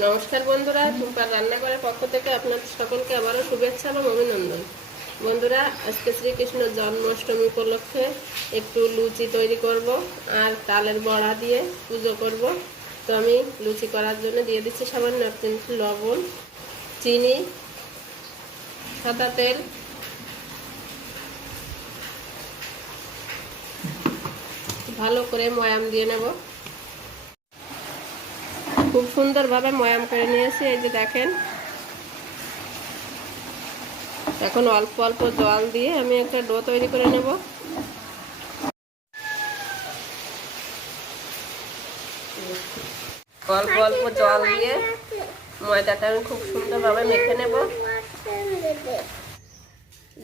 নমস্কার বন্ধুরা, টুম্পার রান্নাঘরের পক্ষ থেকে আপনাদের সকলকে আবারও শুভেচ্ছা এবং অভিনন্দন। বন্ধুরা, আজকে শ্রীকৃষ্ণ জন্মাষ্টমী উপলক্ষে একটু লুচি তৈরি করব আর তালের বড়া দিয়ে পুজো করব। তো আমি লুচি করার জন্য দিয়ে দিচ্ছি সামান্য একটু লবণ, চিনি, সাদা তেল, ভালো করে ময়াম দিয়ে নেব। খুব সুন্দরভাবে ময়াম করে নিয়েছি, এই যে দেখেন। এখন অল্প অল্প জল দিয়ে আমি একটা ডো তৈরি করে নেব। অল্প অল্প জল দিয়ে ময়দাটা আমি খুব সুন্দরভাবে মেখে নেব।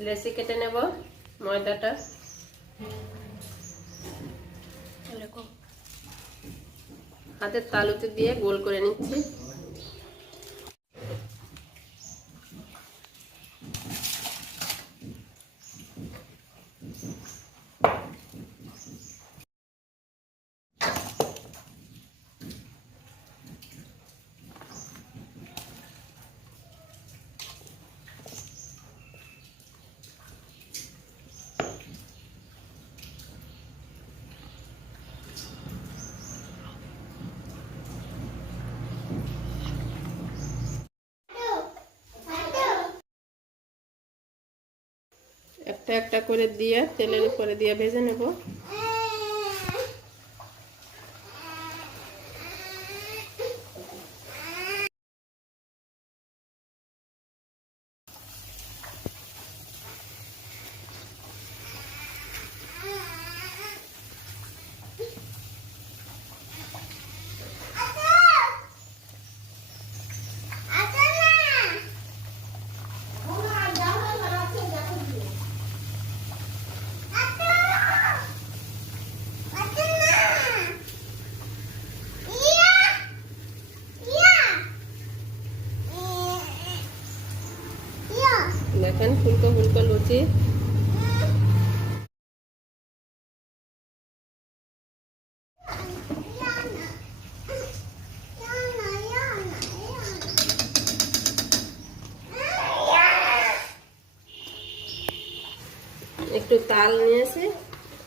লেচি কেটে নেব ময়দাটা। হাতের তালুতে দিয়ে গোল করে নিচ্ছি। একটা একটা করে দিয়ে তেলের উপরে দিয়ে ভেজে নেব। দেখেন ফুলকো ফুলকো লুচি। একটু তাল নিয়েছি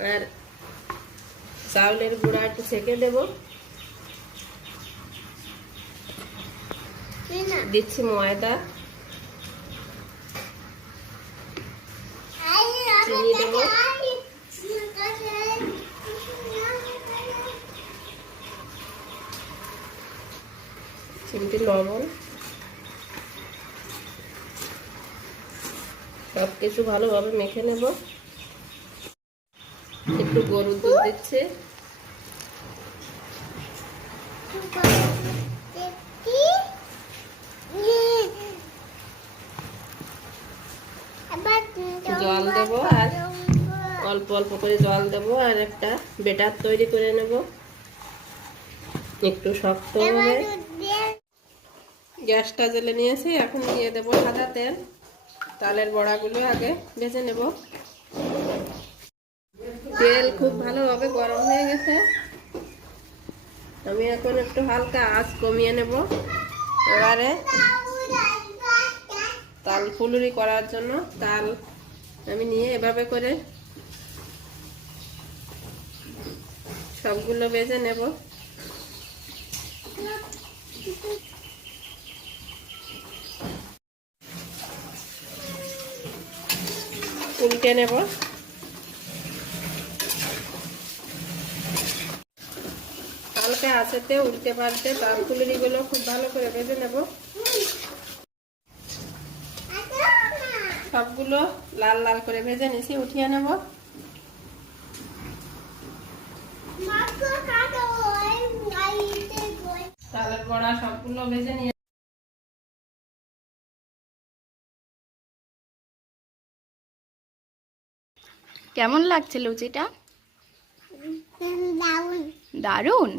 আর চাউলের গুঁড়া একটু ছেঁকে দেব। দিচ্ছি ময়দা, চিনি দেব, চিমটি লবণ, সব কিছু ভালোভাবে মেখে নেব। একটু গরুর দুধ দিচ্ছি। জল দেব আর অল্প অল্প করে জল দেব আর একটা বেটার তৈরি করে নেব একটু শক্ত হবে। গ্যাসটা জ্বেলে নিয়েছি, এখন দিয়ে দেব সাদা তেল। তালের বড়াগুলো আগে ভেজে নেব। তেল খুব ভালোভাবে গরম হয়ে গেছে, আমি এখন একটু হালকা আঁচ কমিয়ে নেব। এবারে তাল ফুলুরি করার জন্য তাল আমি নিয়ে এভাবে করে সবগুলো ভেজে নেব। উল্টে নেব। হালকা আঁচেতে উল্টে পাল্টে তাল ফুলুরিগুলো খুব ভালো করে ভেজে নেব। সবগুলো লাল লাল করে ভেজে নিয়েছি, উঠিয়ে নেব। তালের বড়া সবগুলো ভেজে নিয়ে কেমন লাগছে লুচিটা? দারুণ।